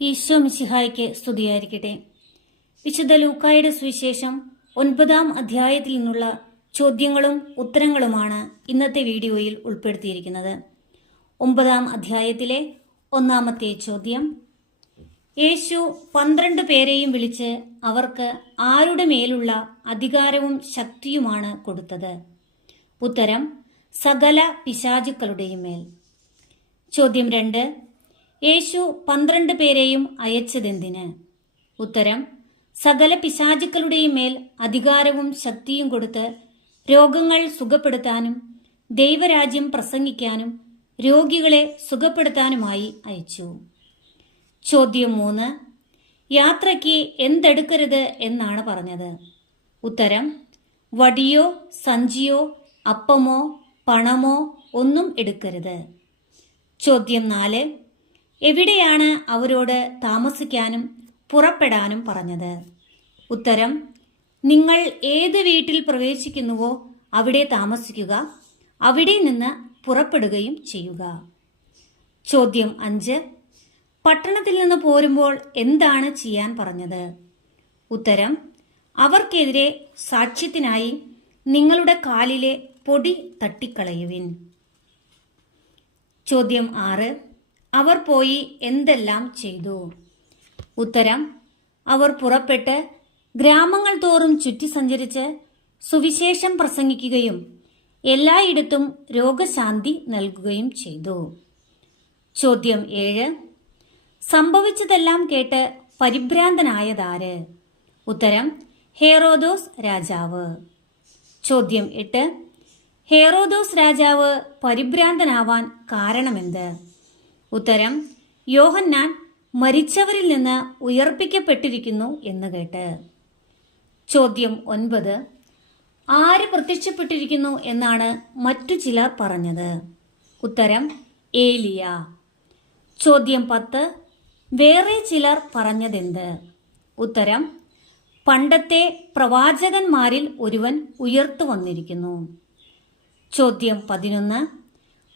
ഈശോ മിശിഹായ്ക്ക് സ്തുതിയായിരിക്കട്ടെ. വിശുദ്ധ ലൂക്കായുടെ സുവിശേഷം ഒൻപതാം അധ്യായത്തിൽ നിന്നുള്ള ചോദ്യങ്ങളും ഉത്തരങ്ങളുമാണ് ഇന്നത്തെ വീഡിയോയിൽ ഉൾപ്പെടുത്തിയിരിക്കുന്നത്. ഒമ്പതാം അധ്യായത്തിലെ ഒന്നാമത്തെ ചോദ്യം. യേശു പന്ത്രണ്ട് പേരെയും വിളിച്ച് അവർക്ക് ആരുടെ മേലുള്ള അധികാരവും ശക്തിയുമാണ് കൊടുത്തത്? ഉത്തരം സകല പിശാചുക്കളുടെയും മേൽ. ചോദ്യം രണ്ട് യേശു പന്ത്രണ്ട് പേരെയും അയച്ചതെന്തിന്? ഉത്തരം സകല പിശാചുക്കളുടെയും മേൽ അധികാരവും ശക്തിയും കൊടുത്ത് രോഗങ്ങൾ സുഖപ്പെടുത്താനും ദൈവരാജ്യം പ്രസംഗിക്കാനും രോഗികളെ സുഖപ്പെടുത്താനുമായി അയച്ചു. ചോദ്യം മൂന്ന് യാത്രയ്ക്ക് എന്തെടുക്കരുത് എന്നാണ് പറഞ്ഞത്? ഉത്തരം വടിയോ സഞ്ചിയോ അപ്പമോ പണമോ ഒന്നും എടുക്കരുത്. ചോദ്യം നാല് എവിടെയാണ് അവരോട് താമസിക്കാനും പുറപ്പെടാനും പറഞ്ഞത്? ഉത്തരം നിങ്ങൾ ഏത് വീട്ടിൽ പ്രവേശിക്കുന്നുവോ അവിടെ താമസിക്കുക അവിടെ നിന്ന് പുറപ്പെടുകയും ചെയ്യുക. ചോദ്യം അഞ്ച് പട്ടണത്തിൽ നിന്ന് പോരുമ്പോൾ എന്താണ് ചെയ്യാൻ പറഞ്ഞത്? ഉത്തരം അവർക്കെതിരെ സാക്ഷ്യത്തിനായി നിങ്ങളുടെ കാലിലെ പൊടി തട്ടിക്കളയുവിൻ. ചോദ്യം ആറ് അവർ പോയി എന്തെല്ലാം ചെയ്തു? ഉത്തരം അവർ പുറപ്പെട്ട് ഗ്രാമങ്ങൾ തോറും ചുറ്റി സഞ്ചരിച്ച് സുവിശേഷം പ്രസംഗിക്കുകയും എല്ലായിടത്തും രോഗശാന്തി നൽകുകയും ചെയ്തു. ചോദ്യം ഏഴ് സംഭവിച്ചതെല്ലാം കേട്ട് പരിഭ്രാന്തനായതാര്? ഉത്തരം ഹേറോദോസ് രാജാവ്. ചോദ്യം എട്ട് ഹേറോദോസ് രാജാവ് പരിഭ്രാന്തനാവാൻ കാരണമെന്ത്? ഉത്തരം യോഹന്നാൻ മരിച്ചവരിൽ നിന്ന് ഉയർപ്പിക്കപ്പെട്ടിരിക്കുന്നു എന്ന് കേട്ട്. ചോദ്യം ഒൻപത് ആര് പ്രത്യക്ഷപ്പെട്ടിരിക്കുന്നു എന്നാണ് മറ്റു ചിലർ പറഞ്ഞത്? ഉത്തരം ഏലിയ. ചോദ്യം പത്ത് വേറെ ചിലർ പറഞ്ഞതെന്ത്? ഉത്തരം പണ്ടത്തെ പ്രവാചകന്മാരിൽ ഒരുവൻ ഉയർത്തു വന്നിരിക്കുന്നു. ചോദ്യം പതിനൊന്ന്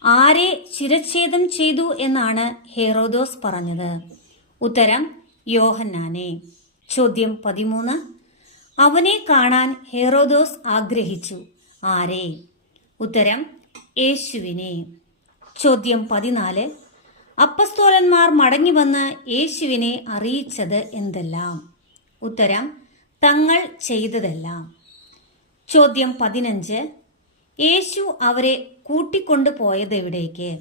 ആരെ ശിരച്ഛേദം ചെയ്തു എന്നാണ് ഹെറോദോസ് പറഞ്ഞത്. ഉത്തരം യോഹന്നാനെ. ചോദ്യം പതിമൂന്ന്. അവനെ കാണാൻ ഹെറോദോസ് ആഗ്രഹിച്ചു. ആരെ? ഉത്തരം യേശുവിനെ. ചോദ്യം പതിനാല്. അപ്പസ്തോലന്മാർ മടങ്ങി വന്ന് യേശുവിനെ അറിയിച്ചത് എന്തെല്ലാം? ഉത്തരം തങ്ങൾ ചെയ്തതെല്ലാം. ചോദ്യം പതിനഞ്ച്. യേശു അവരെ കൂട്ടിക്കൊണ്ടു പോയത് എവിടേക്ക്?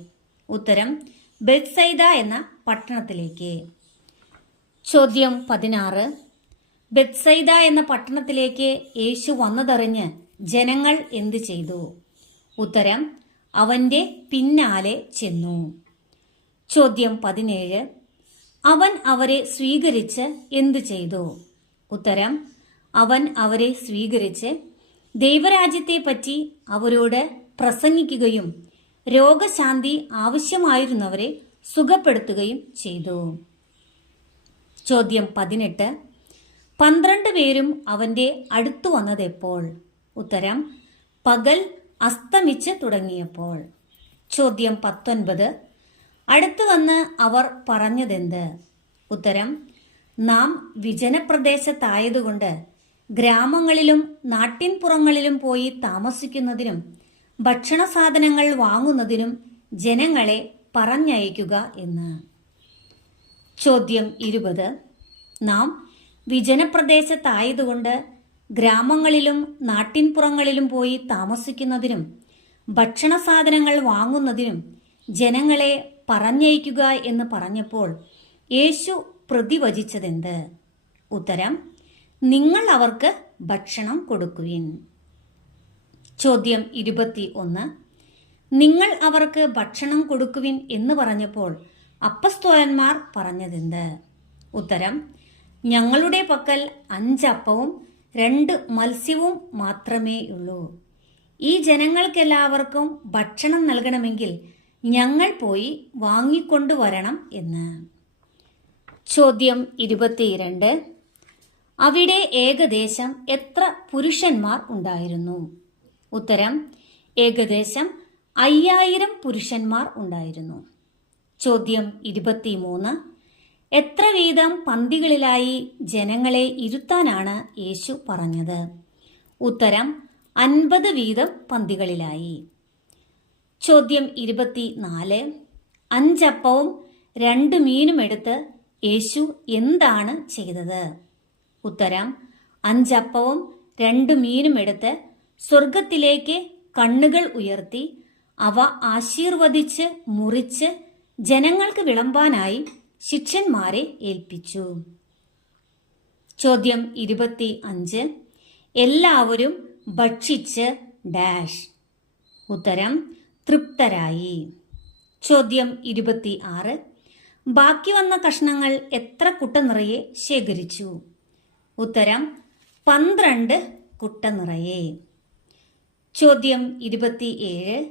ഉത്തരം ബെത്സൈദ എന്ന പട്ടണത്തിലേക്ക്. ചോദ്യം പതിനാറ്. ബെത്സൈദ എന്ന പട്ടണത്തിലേക്ക് യേശു വന്നതറിഞ്ഞ് ജനങ്ങൾ എന്തു ചെയ്തു? ഉത്തരം അവന്റെ പിന്നാലെ ചെന്നു. ചോദ്യം പതിനേഴ്. അവൻ അവരെ സ്വീകരിച്ച് എന്തു ചെയ്തു? ഉത്തരം അവൻ അവരെ സ്വീകരിച്ച് ദൈവരാജ്യത്തെ പറ്റി അവരോട് പ്രസംഗിക്കുകയും രോഗശാന്തി ആവശ്യമായിരുന്നവരെ സുഖപ്പെടുത്തുകയും ചെയ്തു. ചോദ്യം പതിനെട്ട്. പന്ത്രണ്ട് പേരും അവന്റെ അടുത്തു വന്നതെപ്പോൾ? ഉത്തരം പകൽ അസ്തമിച്ച് തുടങ്ങിയപ്പോൾ. ചോദ്യം പത്തൊൻപത്. അടുത്തു വന്ന് അവർ പറഞ്ഞതെന്ത്? ഉത്തരം നാം വിജനപ്രദേശത്തായതുകൊണ്ട് ഗ്രാമങ്ങളിലും നാട്ടിൻപുറങ്ങളിലും പോയി താമസിക്കുന്നതിനും ഭക്ഷണ സാധനങ്ങൾ വാങ്ങുന്നതിനും ജനങ്ങളെ പറഞ്ഞയക്കുക എന്ന്. ചോദ്യം ഇരുപത്. നാം വിജനപ്രദേശത്തായതുകൊണ്ട് ഗ്രാമങ്ങളിലും നാട്ടിൻപുറങ്ങളിലും പോയി താമസിക്കുന്നതിനും ഭക്ഷണ സാധനങ്ങൾ വാങ്ങുന്നതിനും ജനങ്ങളെ പറഞ്ഞയക്കുക എന്ന് പറഞ്ഞപ്പോൾ യേശു പ്രതിവചിച്ചതെന്ത്? ഉത്തരം നിങ്ങൾ അവർക്ക് ഭക്ഷണം കൊടുക്കുവിൻ. ചോദ്യം ഇരുപത്തി ഒന്ന് നിങ്ങൾ അവർക്ക് ഭക്ഷണം കൊടുക്കുവിൻ എന്ന് പറഞ്ഞപ്പോൾ അപ്പസ്തോലന്മാർ പറഞ്ഞതെന്ത്? ഉത്തരം ഞങ്ങളുടെ പക്കൽ അഞ്ചപ്പവും രണ്ട് മത്സ്യവും മാത്രമേ ഉള്ളൂ. ഈ ജനങ്ങൾക്കെല്ലാവർക്കും ഭക്ഷണം നൽകണമെങ്കിൽ ഞങ്ങൾ പോയി വാങ്ങിക്കൊണ്ടുവരണം എന്ന്. ചോദ്യം ഇരുപത്തിരണ്ട്. അവിടെ ഏകദേശം എത്ര പുരുഷന്മാർ ഉണ്ടായിരുന്നു? ഉത്തരം ഏകദേശം അയ്യായിരം പുരുഷന്മാർ ഉണ്ടായിരുന്നു. ചോദ്യം ഇരുപത്തിമൂന്ന് എത്ര വീതം പന്തികളിലായി ജനങ്ങളെ ഇരുത്താനാണ് യേശു പറഞ്ഞത്? ഉത്തരം അൻപത് വീതം പന്തികളിലായി. ചോദ്യം ഇരുപത്തിനാല് അഞ്ചപ്പവും രണ്ട് മീനും എടുത്ത് യേശു എന്താണ് ചെയ്തത്? ഉത്തരം അഞ്ചപ്പവും രണ്ട് മീനും എടുത്ത് സ്വർഗത്തിലേക്ക് കണ്ണുകൾ ഉയർത്തി അവ ആശീർവദിച്ച് മുറിച്ച് ജനങ്ങൾക്ക് വിളമ്പാനായി ശിഷ്യന്മാരെ ഏൽപ്പിച്ചു. ചോദ്യം ഇരുപത്തി അഞ്ച് എല്ലാവരും ഭക്ഷിച്ച് ഡാഷ്. ഉത്തരം തൃപ്തരായി. ചോദ്യം ഇരുപത്തി ആറ് ബാക്കി വന്ന കഷ്ണങ്ങൾ എത്ര കുട്ട നിറയെ ശേഖരിച്ചു? ഉത്തരം പന്ത്രണ്ട് കുട്ട നിറയെ ചോദ്യം ഇരുപത്തിയേഴ്.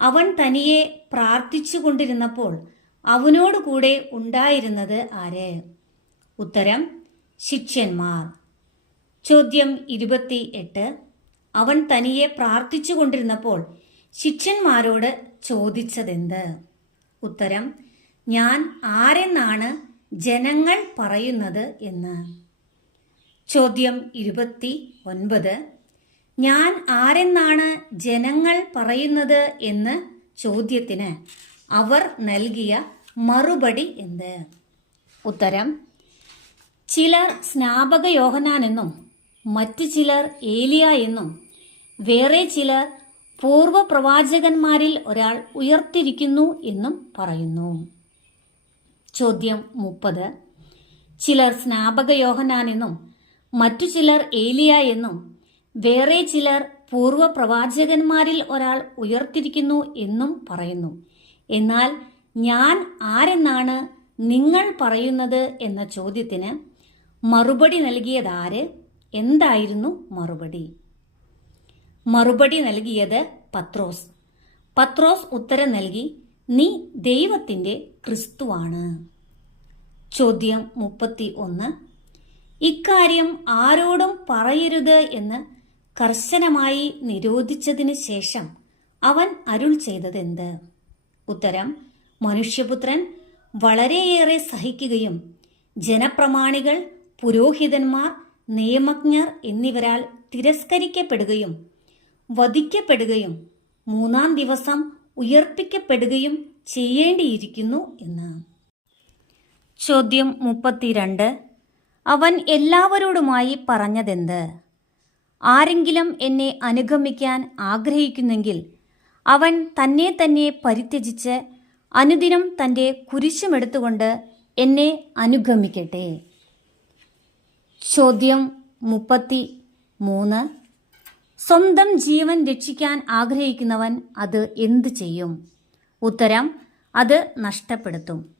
അവൻ തനിയെ പ്രാർത്ഥിച്ചു കൊണ്ടിരുന്നപ്പോൾ അവനോട് കൂടെ ഉണ്ടായിരുന്നത് ആര്? ഉത്തരം ശിഷ്യന്മാർ. ചോദ്യം ഇരുപത്തി എട്ട് അവൻ തനിയെ പ്രാർത്ഥിച്ചു കൊണ്ടിരുന്നപ്പോൾ ശിഷ്യന്മാരോട് ചോദിച്ചതെന്ത്? ഉത്തരം ഞാൻ ആരെന്നാണ് ജനങ്ങൾ പറയുന്നത് എന്ന്. ചോദ്യം ഇരുപത്തി ഒൻപത് ഞാൻ ആരെന്നാണ് ജനങ്ങൾ പറയുന്നത് എന്ന് ചോദ്യത്തിന് അവർ നൽകിയ മറുപടി എന്ത്? ഉത്തരം ചിലർ സ്നാപക യോഹനാൻ എന്നും മറ്റു ചിലർ ഏലിയ എന്നും വേറെ ചിലർ പൂർവ പ്രവാചകന്മാരിൽ ഒരാൾ ഉയർത്തിരിക്കുന്നു എന്നും പറയുന്നു. ചോദ്യം മുപ്പത് ചിലർ സ്നാപക യോഹനാൻ എന്നും മറ്റു ചിലർ ഏലിയ എന്നും വേറെ ചിലർ പൂർവ പ്രവാചകന്മാരിൽ ഒരാൾ ഉയർത്തിരിക്കുന്നു എന്നും പറയുന്നു. എന്നാൽ ഞാൻ ആരെന്നാണ് നിങ്ങൾ പറയുന്നത് എന്ന ചോദ്യത്തിന് മറുപടി നൽകിയതാര്? എന്തായിരുന്നു മറുപടി? മറുപടി നൽകിയത് പത്രോസ്. പത്രോസ് ഉത്തരം നൽകി നീ ദൈവത്തിന്റെ ക്രിസ്തുവാണ്. ചോദ്യം മുപ്പത്തി ഒന്ന് ഇക്കാര്യം ആരോടും പറയരുത് എന്ന് കർശനമായി നിരോധിച്ചതിനു ശേഷം അവൻ അരുൾ ചെയ്തതെന്ത്? ഉത്തരം മനുഷ്യപുത്രൻ വളരെയേറെ സഹിക്കുകയും ജനപ്രമാണികൾ പുരോഹിതന്മാർ നിയമജ്ഞർ എന്നിവരാൽ തിരസ്കരിക്കപ്പെടുകയും വധിക്കപ്പെടുകയും മൂന്നാം ദിവസം ഉയർപ്പിക്കപ്പെടുകയും ചെയ്യേണ്ടിയിരിക്കുന്നു എന്ന്. ചോദ്യം മുപ്പത്തിരണ്ട്. അവൻ എല്ലാവരോടുമായി പറഞ്ഞതെന്ത്? ആരെങ്കിലും എന്നെ അനുഗമിക്കാൻ ആഗ്രഹിക്കുന്നെങ്കിൽ അവൻ തന്നെ തന്നെ പരിത്യജിച്ച് അനുദിനം തന്റെ കുരിശുമെടുത്തുകൊണ്ട് എന്നെ അനുഗമിക്കട്ടെ. ചോദ്യം മുപ്പത്തി മൂന്ന് സ്വന്തം ജീവൻ രക്ഷിക്കാൻ ആഗ്രഹിക്കുന്നവൻ അത് എന്ത് ചെയ്യും? ഉത്തരം അത് നഷ്ടപ്പെടുത്തും.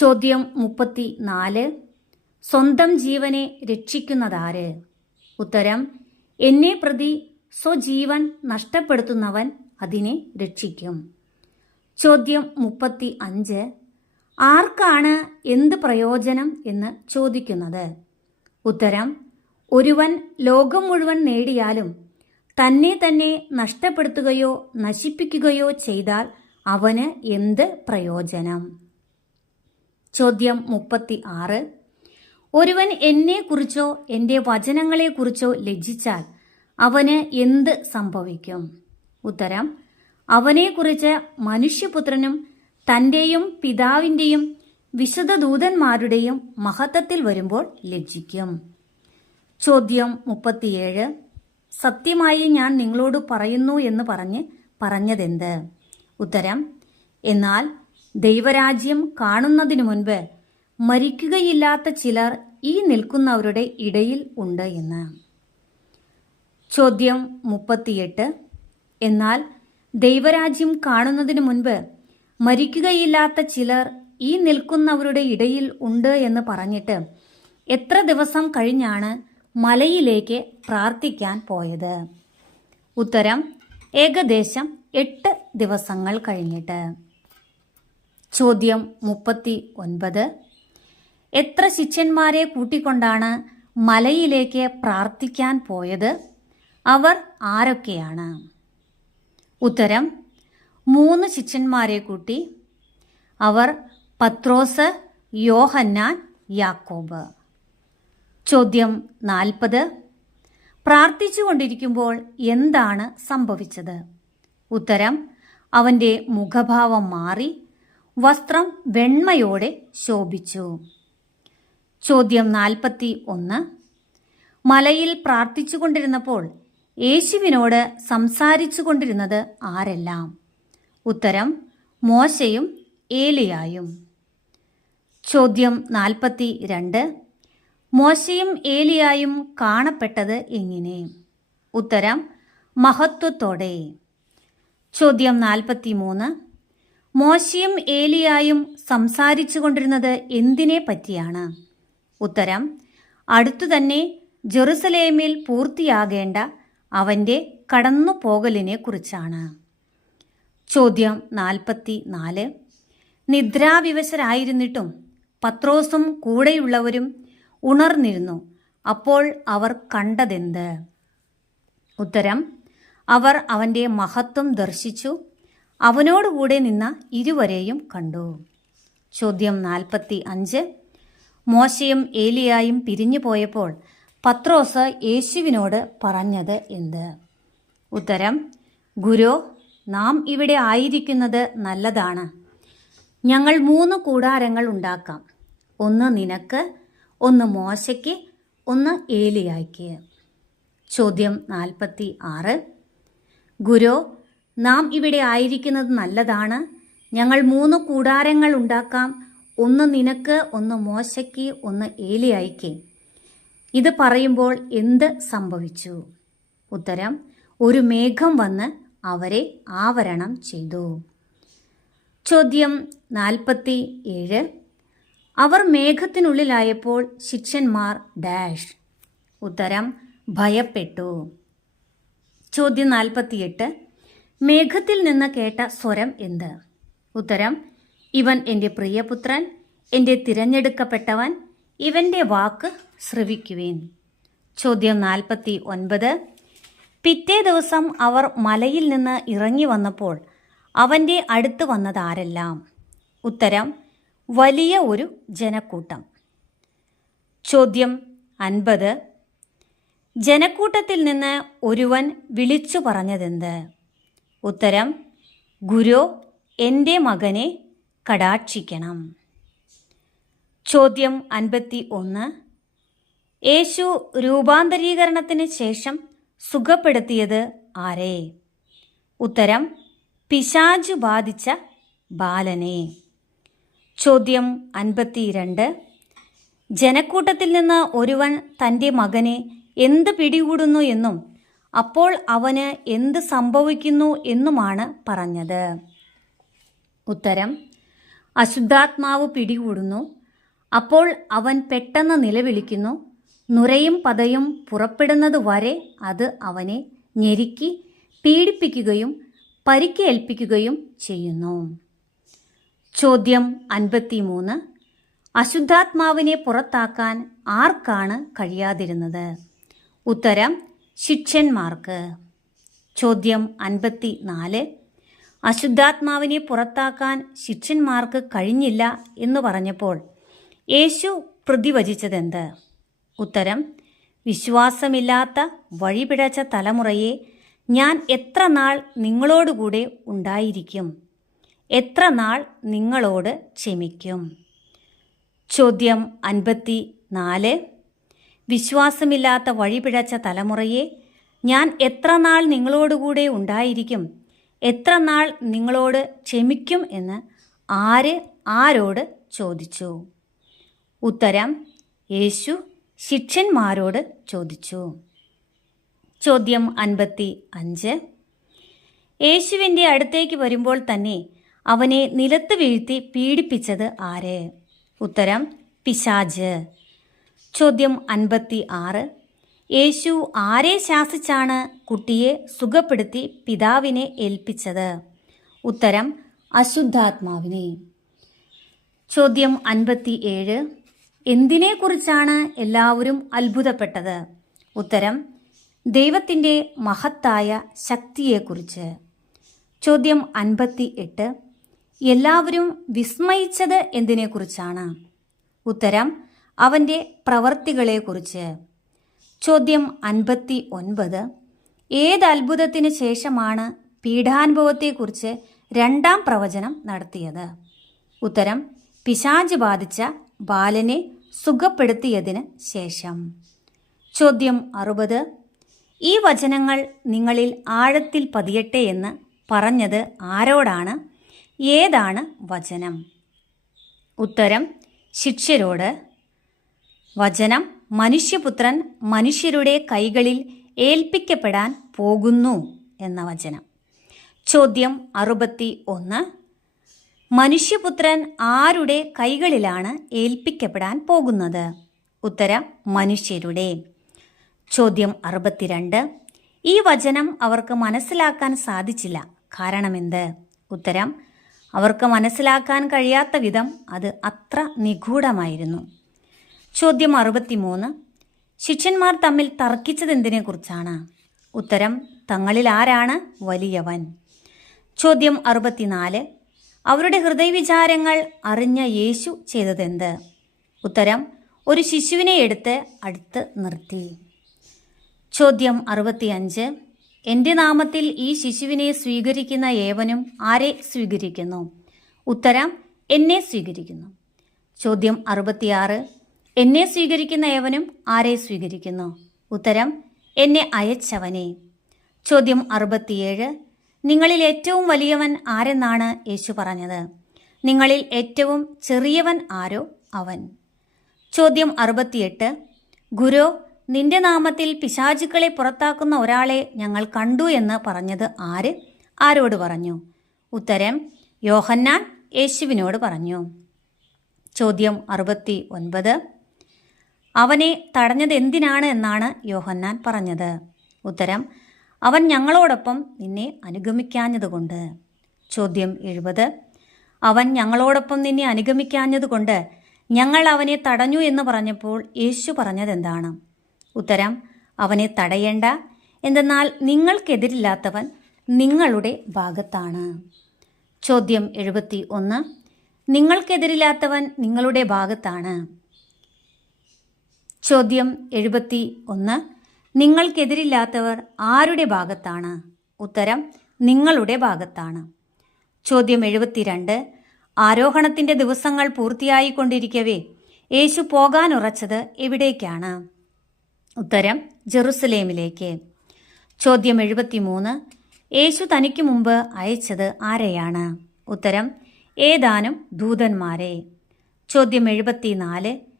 ചോദ്യം മുപ്പത്തി നാല് സ്വന്തം ജീവനെ രക്ഷിക്കുന്നതാര്? ഉത്തരം എന്നെ പ്രതി സ്വജീവൻ നഷ്ടപ്പെടുത്തുന്നവൻ അതിനെ രക്ഷിക്കും. ചോദ്യം മുപ്പത്തി അഞ്ച് ആർക്കാണ് എന്ത് പ്രയോജനം എന്ന് ചോദിക്കുന്നത്? ഉത്തരം ഒരുവൻ ലോകം മുഴുവൻ നേടിയാലും തന്നെ തന്നെ നഷ്ടപ്പെടുത്തുകയോ നശിപ്പിക്കുകയോ ചെയ്താൽ അവന് എന്ത് പ്രയോജനം? ചോദ്യം മുപ്പത്തി ആറ് ഒരുവൻ എന്നെക്കുറിച്ചോ എന്റെ വചനങ്ങളെക്കുറിച്ചോ ലജ്ജിച്ചാൽ അവന് എന്ത് സംഭവിക്കും? ഉത്തരം അവനെക്കുറിച്ച് മനുഷ്യപുത്രനും തന്റെയും പിതാവിന്റെയും വിശുദ്ധ ദൂതന്മാരുടെയും മഹത്വത്തിൽ വരുമ്പോൾ ലജ്ജിക്കും. ചോദ്യം മുപ്പത്തിയേഴ് സത്യമായി ഞാൻ നിങ്ങളോട് പറയുന്നു എന്ന് പറഞ്ഞ് പറഞ്ഞതെന്ത്? ഉത്തരം എന്നാൽ ദൈവരാജ്യം കാണുന്നതിനു മുൻപ് മരിക്കുകയില്ലാത്ത ചിലർ ഈ നിൽക്കുന്നവരുടെ ഇടയിൽ ഉണ്ട് എന്ന്. ചോദ്യം മുപ്പത്തിയെട്ട്. എന്നാൽ ദൈവരാജ്യം കാണുന്നതിന് മുൻപ് മരിക്കുകയില്ലാത്ത ചിലർ ഈ നിൽക്കുന്നവരുടെ ഇടയിൽ ഉണ്ട് എന്ന് പറഞ്ഞിട്ട് എത്ര ദിവസം കഴിഞ്ഞാണ് മലയിലേക്ക് പ്രാർത്ഥിക്കാൻ പോയത്? ഉത്തരം ഏകദേശം എട്ട് ദിവസങ്ങൾ കഴിഞ്ഞിട്ട്. ചോദ്യം മുപ്പത്തി ഒൻപത് എത്ര ശിഷ്യന്മാരെ കൂട്ടിക്കൊണ്ടാണ് മലയിലേക്ക് പ്രാർത്ഥിക്കാൻ പോയത്? അവർ ആരൊക്കെയാണ്? ഉത്തരം മൂന്ന് ശിഷ്യന്മാരെ കൂട്ടി. അവർ പത്രോസ് യോഹന്നാൻ യാക്കോബ്. ചോദ്യം നാൽപ്പത് പ്രാർത്ഥിച്ചുകൊണ്ടിരിക്കുമ്പോൾ എന്താണ് സംഭവിച്ചത്? ഉത്തരം അവന്റെ മുഖഭാവം മാറി വസ്ത്രം വെണ്മയോടെ ശോഭിച്ചു. ചോദ്യം നാൽപ്പത്തി ഒന്ന് മലയിൽ പ്രാർത്ഥിച്ചുകൊണ്ടിരുന്നപ്പോൾ യേശുവിനോട് സംസാരിച്ചു കൊണ്ടിരുന്നത് ആരെല്ലാം? ഉത്തരം മോശയും ഏലിയായും. ചോദ്യം നാൽപ്പത്തി രണ്ട് മോശയും ഏലിയായും കാണപ്പെട്ടത് എങ്ങനെ? ഉത്തരം മഹത്വത്തോടെ. ചോദ്യം നാൽപ്പത്തി മൂന്ന് മോശയും ഏലിയായും സംസാരിച്ചു കൊണ്ടിരുന്നത് എന്തിനെ പറ്റിയാണ്? ഉത്തരം അടുത്തു തന്നെ ജെറുസലേമിൽ പൂർത്തിയാകേണ്ട അവന്റെ കടന്നുപോകലിനെ കുറിച്ചാണ് ചോദ്യം നാൽപ്പത്തി നാല് നിദ്രാവിവശരായിരുന്നിട്ടും പത്രോസും കൂടെയുള്ളവരും ഉണർന്നിരുന്നു. അപ്പോൾ അവർ കണ്ടതെന്ത്? ഉത്തരം അവർ അവന്റെ മഹത്വം ദർശിച്ചു. അവനോടുകൂടെ നിന്ന ഇരുവരെയും കണ്ടു. ചോദ്യം നാൽപ്പത്തി അഞ്ച് മോശയും ഏലിയായും പിരിഞ്ഞു പോയപ്പോൾ പത്രോസ് യേശുവിനോട് പറഞ്ഞത് എന്ത്? ഉത്തരം ഗുരു നാം ഇവിടെ ആയിരിക്കുന്നത് നല്ലതാണ്. ഞങ്ങൾ മൂന്ന് കൂടാരങ്ങൾ ഉണ്ടാക്കാം. ഒന്ന് നിനക്ക് ഒന്ന് മോശയ്ക്ക് ഒന്ന് ഏലിയായ്ക്ക്. ചോദ്യം നാൽപ്പത്തി ആറ് ഗുരു നാം ഇവിടെ ആയിരിക്കുന്നത് നല്ലതാണ്. ഞങ്ങൾ മൂന്ന് കൂടാരങ്ങൾ ഉണ്ടാക്കാം. ഒന്ന് നിനക്ക് ഒന്ന് മോശയ്ക്ക് ഒന്ന് ഏലിയായിക്ക്. ഇത് പറയുമ്പോൾ എന്ത് സംഭവിച്ചു? ഉത്തരം ഒരു മേഘം വന്ന് അവരെ ആവരണം ചെയ്തു. ചോദ്യം നാൽപ്പത്തി ഏഴ് അവർ മേഘത്തിനുള്ളിലായപ്പോൾ ശിക്ഷന്മാർ ഡാഷ്. ഉത്തരം ഭയപ്പെട്ടു. ചോദ്യം നാൽപ്പത്തിയെട്ട്. മേഘത്തിൽ നിന്ന് കേട്ട സ്വരം എന്ത്? ഉത്തരം ഇവൻ എന്റെ പ്രിയപുത്രൻ എന്റെ തിരഞ്ഞെടുക്കപ്പെട്ടവൻ ഇവന്റെ വാക്ക് ശ്രവിക്കുവേൻ. ചോദ്യം നാൽപ്പത്തി ഒൻപത് പിറ്റേ ദിവസം അവർ മലയിൽ നിന്ന് ഇറങ്ങി വന്നപ്പോൾ അവന്റെ അടുത്ത് വന്നതാരെല്ലാം? ഉത്തരം വലിയ ഒരു ജനക്കൂട്ടം. ചോദ്യം അൻപത്. ജനക്കൂട്ടത്തിൽ നിന്ന് ഒരുവൻ വിളിച്ചു പറഞ്ഞതെന്ത്? ഉത്തരം ഗുരു എന്റെ മകനെ കടാക്ഷിക്കണം. ചോദ്യം അൻപത്തി ഒന്ന് യേശു രൂപാന്തരീകരണത്തിന് ശേഷം സുഖപ്പെടുത്തിയത് ആരെ? ഉത്തരം പിശാജു ബാധിച്ച ബാലനെ. ചോദ്യം അൻപത്തിരണ്ട്. ജനക്കൂട്ടത്തിൽ നിന്ന് ഒരുവൻ തന്റെ മകനെ എന്ത് പിടികൂടുന്നു എന്നും അപ്പോൾ അവന് എന്ത് സംഭവിക്കുന്നു എന്നുമാണ് പറഞ്ഞത്. ഉത്തരം അശുദ്ധാത്മാവ് പിടികൂടുന്നു. അപ്പോൾ അവൻ പെട്ടെന്ന് നിലവിളിക്കുന്നു. നുരയും പതയും പുറപ്പെടുന്നത് വരെ അത് അവനെ ഞെരുക്കി പീഡിപ്പിക്കുകയും പരിക്കേൽപ്പിക്കുകയും ചെയ്യുന്നു. ചോദ്യം അൻപത്തിമൂന്ന്. അശുദ്ധാത്മാവിനെ പുറത്താക്കാൻ ആർക്കാണ് കഴിയാതിരുന്നത്? ഉത്തരം ശിക്ഷന്മാർക്ക് ചോദ്യം അൻപത്തി നാല് അശുദ്ധാത്മാവിനെ പുറത്താക്കാൻ ശിഷ്യന്മാർക്ക് കഴിഞ്ഞില്ല എന്ന് പറഞ്ഞപ്പോൾ യേശു പ്രതിവചിച്ചതെന്ത്? ഉത്തരം വിശ്വാസമില്ലാത്ത വഴിപിഴച്ച തലമുറയെ ഞാൻ എത്ര നാൾ നിങ്ങളോടുകൂടെ ഉണ്ടായിരിക്കും? എത്ര നാൾ നിങ്ങളോട് ക്ഷമിക്കും? ചോദ്യം അൻപത്തി നാല് വിശ്വാസമില്ലാത്ത വഴിപിഴച്ച തലമുറയെ ഞാൻ എത്ര നാൾ നിങ്ങളോടുകൂടെ ഉണ്ടായിരിക്കും? എത്ര നാൾ നിങ്ങളോട് ക്ഷമിക്കും എന്ന് ആര് ആരോട് ചോദിച്ചു? ഉത്തരം യേശു ശിക്ഷന്മാരോട് ചോദിച്ചു. ചോദ്യം അൻപത്തി അഞ്ച് യേശുവിന്റെ അടുത്തേക്ക് വരുമ്പോൾ തന്നെ അവനെ നിലത്ത് വീഴ്ത്തി പീഡിപ്പിച്ചത് ആര്? ഉത്തരം പിശാജ് ചോദ്യം അൻപത്തി ആറ് യേശു ആരെ ശാസിച്ചാണ് കുട്ടിയെ സുഖപ്പെടുത്തി പിതാവിനെ ഏൽപ്പിച്ചത്? ഉത്തരം അശുദ്ധാത്മാവിനെ. ചോദ്യം അൻപത്തി ഏഴ് എന്തിനെക്കുറിച്ചാണ് എല്ലാവരും അത്ഭുതപ്പെട്ടത്? ഉത്തരം ദൈവത്തിന്റെ മഹത്തായ ശക്തിയെക്കുറിച്ച്. ചോദ്യം അൻപത്തി എട്ട് എല്ലാവരും വിസ്മയിച്ചത് എന്തിനെക്കുറിച്ചാണ്? ഉത്തരം അവന്റെ പ്രവർത്തികളെക്കുറിച്ച്. ചോദ്യം അൻപത്തി ഒൻപത് ഏത് അത്ഭുതത്തിന് ശേഷമാണ് പീഠാനുഭവത്തെക്കുറിച്ച് രണ്ടാം പ്രവചനം നടത്തിയത്? ഉത്തരം പിശാജ് ബാധിച്ച ബാലനെ സുഖപ്പെടുത്തിയതിന് ശേഷം. ചോദ്യം അറുപത്. ഈ വചനങ്ങൾ നിങ്ങളിൽ ആഴത്തിൽ പതിയട്ടെ എന്ന് പറഞ്ഞത് ആരോടാണ്? ഏതാണ് വചനം? ഉത്തരം ശിക്ഷരോട് വചനം മനുഷ്യപുത്രൻ മനുഷ്യരുടെ കൈകളിൽ ഏൽപ്പിക്കപ്പെടാൻ പോകുന്നു എന്ന വചനം. ചോദ്യം അറുപത്തി ഒന്ന്. മനുഷ്യപുത്രൻ ആരുടെ കൈകളിലാണ് ഏൽപ്പിക്കപ്പെടാൻ പോകുന്നത്? ഉത്തരം മനുഷ്യരുടെ. ചോദ്യം അറുപത്തിരണ്ട്. ഈ വചനം അവർക്ക് മനസ്സിലാക്കാൻ സാധിച്ചില്ല. കാരണമെന്ത്? ഉത്തരം അവർക്ക് മനസ്സിലാക്കാൻ കഴിയാത്ത വിധം അത് അത്ര നിഗൂഢമായിരുന്നു. ചോദ്യം അറുപത്തിമൂന്ന്. ശിഷ്യന്മാർ തമ്മിൽ തർക്കിച്ചതെന്തിനെക്കുറിച്ചാണ്? ഉത്തരം തങ്ങളിൽ ആരാണ് വലിയവൻ. ചോദ്യം അറുപത്തിനാല്. അവരുടെ ഹൃദയവിചാരങ്ങൾ അറിഞ്ഞ യേശു ചെയ്തതെന്ത്? ഉത്തരം ഒരു ശിശുവിനെ എടുത്ത് അടുത്ത് നിർത്തി. ചോദ്യം അറുപത്തിയഞ്ച്. എന്റെ നാമത്തിൽ ഈ ശിശുവിനെ സ്വീകരിക്കുന്ന ഏവനും ആരെ സ്വീകരിക്കുന്നു? ഉത്തരം എന്നെ സ്വീകരിക്കുന്നു. ചോദ്യം അറുപത്തിയാറ്. എന്നെ സ്വീകരിക്കുന്ന ഏവനും ആരെ സ്വീകരിക്കുന്നു? ഉത്തരം എന്നെ അയച്ചവനെ. ചോദ്യം അറുപത്തിയേഴ് നിങ്ങളിൽ ഏറ്റവും വലിയവൻ ആരെന്നാണ് യേശു പറഞ്ഞത്? നിങ്ങളിൽ ഏറ്റവും ചെറിയവൻ ആരോ അവൻ? ചോദ്യം അറുപത്തിയെട്ട് ഗുരു നിന്റെ നാമത്തിൽ പിശാചുക്കളെ പുറത്താക്കുന്ന ഒരാളെ ഞങ്ങൾ കണ്ടു എന്ന് പറഞ്ഞത് ആര്? ആരോട് പറഞ്ഞു? ഉത്തരം യോഹന്നാൻ യേശുവിനോട് പറഞ്ഞു. ചോദ്യം അറുപത്തി ഒൻപത് അവനെ തടഞ്ഞതെന്തിനാണ് എന്നാണ് യോഹന്നാൻ പറഞ്ഞത്. ഉത്തരം അവൻ ഞങ്ങളോടൊപ്പം നിന്നെ അനുഗമിക്കാഞ്ഞതുകൊണ്ട്. ചോദ്യം എഴുപത്. അവൻ ഞങ്ങളോടൊപ്പം നിന്നെ അനുഗമിക്കാഞ്ഞതുകൊണ്ട് ഞങ്ങൾ അവനെ തടഞ്ഞു എന്ന് പറഞ്ഞപ്പോൾ യേശു പറഞ്ഞതെന്താണ്? ഉത്തരം അവനെ തടയേണ്ട. എന്തെന്നാൽ നിങ്ങൾക്കെതിരില്ലാത്തവൻ നിങ്ങളുടെ ഭാഗത്താണ്. ചോദ്യം എഴുപത്തി ഒന്ന്. നിങ്ങൾക്കെതിരില്ലാത്തവൻ നിങ്ങളുടെ ഭാഗത്താണ്. ചോദ്യം എഴുപത്തി ഒന്ന് നിങ്ങൾക്കെതിരില്ലാത്തവർ ആരുടെ ഭാഗത്താണ്? ഉത്തരം നിങ്ങളുടെ ഭാഗത്താണ്. ചോദ്യം എഴുപത്തിരണ്ട്. ആരോഹണത്തിന്റെ ദിവസങ്ങൾ പൂർത്തിയായിക്കൊണ്ടിരിക്കവേ യേശു പോകാനുറച്ചത് എവിടേക്കാണ്? ഉത്തരം ജെറുസലേമിലേക്ക്. ചോദ്യം എഴുപത്തിമൂന്ന്. യേശു തനിക്ക് മുമ്പ് അയച്ചത് ആരെയാണ്? ഉത്തരം ഏതാനും ദൂതന്മാരെ. ചോദ്യം എഴുപത്തിനാല്.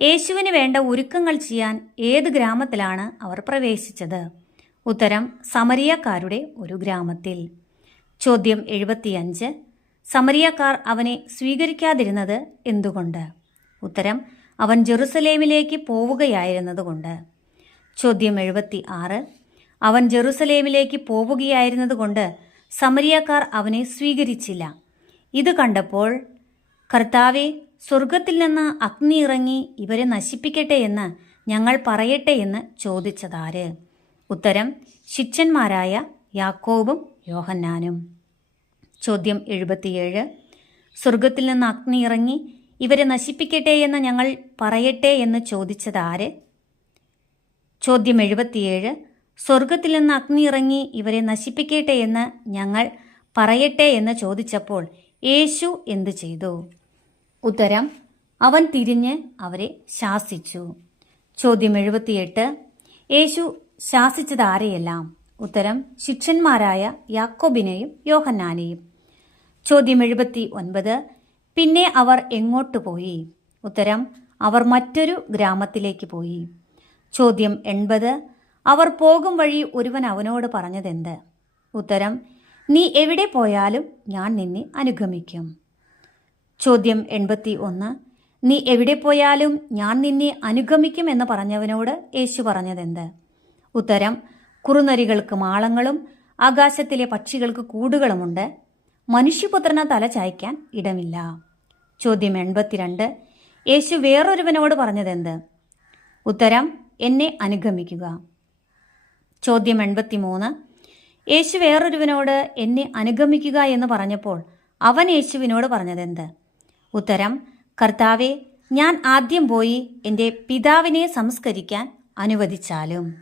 യേശുവിന് വേണ്ട ഒരുക്കങ്ങൾ ചെയ്യാൻ ഏത് ഗ്രാമത്തിലാണ് അവർ പ്രവേശിച്ചത്? ഉത്തരം സമരിയക്കാരുടെ ഒരു ഗ്രാമത്തിൽ. ചോദ്യം എഴുപത്തിയഞ്ച്. സമരിയക്കാർ അവനെ സ്വീകരിക്കാതിരുന്നത് എന്തുകൊണ്ട്? ഉത്തരം അവൻ ജെറുസലേമിലേക്ക് പോവുകയായിരുന്നതുകൊണ്ട്. ചോദ്യം എഴുപത്തി ആറ് അവൻ ജെറുസലേമിലേക്ക് പോവുകയായിരുന്നതുകൊണ്ട് സമരിയക്കാർ അവനെ സ്വീകരിച്ചില്ല. ഇത് കണ്ടപ്പോൾ കർത്താവെ സ്വർഗത്തിൽ നിന്ന് അഗ്നി ഇറങ്ങി ഇവരെ നശിപ്പിക്കട്ടെ എന്ന് ഞങ്ങൾ പറയട്ടെ എന്ന് ചോദിച്ചതാര്? ഉത്തരം ശിക്ഷന്മാരായ യാക്കോബും യോഹന്നാനും. ചോദ്യം എഴുപത്തിയേഴ്. സ്വർഗത്തിൽ നിന്ന് അഗ്നി ഇറങ്ങി ഇവരെ നശിപ്പിക്കട്ടെ എന്ന് ഞങ്ങൾ പറയട്ടെ എന്ന് ചോദിച്ചതാര്? ചോദ്യം എഴുപത്തിയേഴ്. സ്വർഗത്തിൽ നിന്ന് അഗ്നി ഇറങ്ങി ഇവരെ നശിപ്പിക്കട്ടെ എന്ന് ഞങ്ങൾ പറയട്ടെ എന്ന് ചോദിച്ചപ്പോൾ യേശു എന്തു ചെയ്തു? ഉത്തരം അവൻ തിരിഞ്ഞ് അവരെ ശാസിച്ചു. ചോദ്യം എഴുപത്തിയെട്ട് യേശു ശാസിച്ചത് ആരെയെല്ലാം ഉത്തരം ശിക്ഷന്മാരായ യാക്കോബിനെയും യോഹന്നാനെയും. ചോദ്യം എഴുപത്തി ഒൻപത് പിന്നെ അവർ എങ്ങോട്ട് പോയി? ഉത്തരം അവർ മറ്റൊരു ഗ്രാമത്തിലേക്ക് പോയി. ചോദ്യം എൺപത് അവർ പോകും വഴി ഒരുവൻ അവനോട് പറഞ്ഞതെന്ത്? ഉത്തരം നീ എവിടെ പോയാലും ഞാൻ നിന്നെ അനുഗമിക്കും. ചോദ്യം എൺപത്തി ഒന്ന് നീ എവിടെ പോയാലും ഞാൻ നിന്നെ അനുഗമിക്കും എന്ന് പറഞ്ഞവനോട് യേശു പറഞ്ഞതെന്ത്? ഉത്തരം കുറുനരികൾക്ക് മാളങ്ങളും ആകാശത്തിലെ പക്ഷികൾക്ക് കൂടുകളുമുണ്ട്. മനുഷ്യപുത്രന തല ചായ്ക്കാൻ ഇടമില്ല. ചോദ്യം എൺപത്തിരണ്ട്. യേശു വേറൊരുവനോട് പറഞ്ഞതെന്ത്? ഉത്തരം എന്നെ അനുഗമിക്കുക. ചോദ്യം എൺപത്തിമൂന്ന്. യേശു വേറൊരുവനോട് എന്നെ അനുഗമിക്കുക എന്ന് പറഞ്ഞപ്പോൾ അവൻ യേശുവിനോട് പറഞ്ഞതെന്ത്? ഉത്തരം കർത്താവെ ഞാൻ ആദ്യം പോയി എന്റെ പിതാവിനെ സംസ്കരിക്കാൻ അനുവദിച്ചാലും.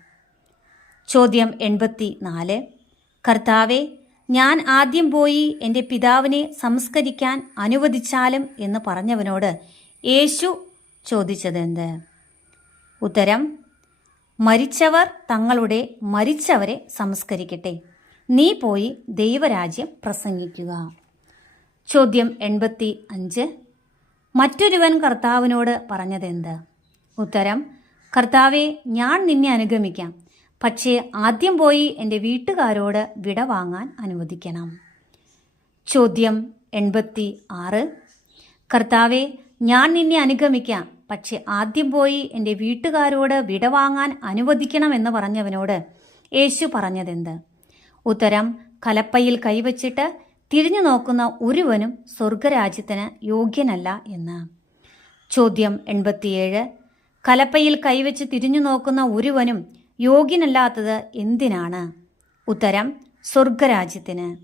ചോദ്യം എൺപത്തി നാല് കർത്താവെ ഞാൻ ആദ്യം പോയി എന്റെ പിതാവിനെ സംസ്കരിക്കാൻ അനുവദിച്ചാലും എന്ന് പറഞ്ഞവനോട് യേശു ചോദിച്ചതെന്ത്? ഉത്തരം മരിച്ചവർ തങ്ങളുടെ മരിച്ചവരെ സംസ്കരിക്കട്ടെ. നീ പോയി ദൈവരാജ്യം പ്രസംഗിക്കുക. ചോദ്യം എൺപത്തി അഞ്ച്. മറ്റൊരുവൻ കർത്താവിനോട് പറഞ്ഞതെന്ത്? ഉത്തരം കർത്താവെ ഞാൻ നിന്നെ അനുഗമിക്കാം. പക്ഷേ ആദ്യം പോയി എന്റെ വീട്ടുകാരോട് വിട വാങ്ങാൻ അനുവദിക്കണം. ചോദ്യം എൺപത്തി ആറ്. കർത്താവെ ഞാൻ നിന്നെ അനുഗമിക്കാം. പക്ഷെ ആദ്യം പോയി എന്റെ വീട്ടുകാരോട് വിട വാങ്ങാൻ അനുവദിക്കണം എന്ന് പറഞ്ഞവനോട് യേശു പറഞ്ഞതെന്ത്? ഉത്തരം കലപ്പയിൽ കൈവച്ചിട്ട് തിരിഞ്ഞു നോക്കുന്ന ഒരുവനും സ്വർഗരാജ്യത്തിന് യോഗ്യനല്ല എന്ന്. ചോദ്യം എൺപത്തിയേഴ്. കലപ്പയിൽ കൈവച്ച് തിരിഞ്ഞു നോക്കുന്ന ഒരുവനും യോഗ്യനല്ലാത്തത് എന്തിനാണ്? ഉത്തരം സ്വർഗരാജ്യത്തിന്.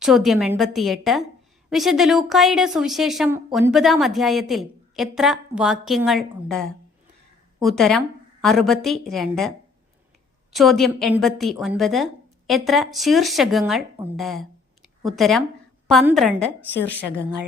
ചോദ്യം എൺപത്തിയെട്ട്. വിശുദ്ധ ലൂക്കായുടെ സുവിശേഷം ഒൻപതാം അധ്യായത്തിൽ എത്ര വാക്യങ്ങൾ ഉണ്ട്? ഉത്തരം അറുപത്തി രണ്ട് ചോദ്യം എൺപത്തി ഒൻപത് എത്ര ശീർഷകങ്ങൾ ഉണ്ട്? ഉത്തരം പന്ത്രണ്ട് ശീർഷകങ്ങൾ.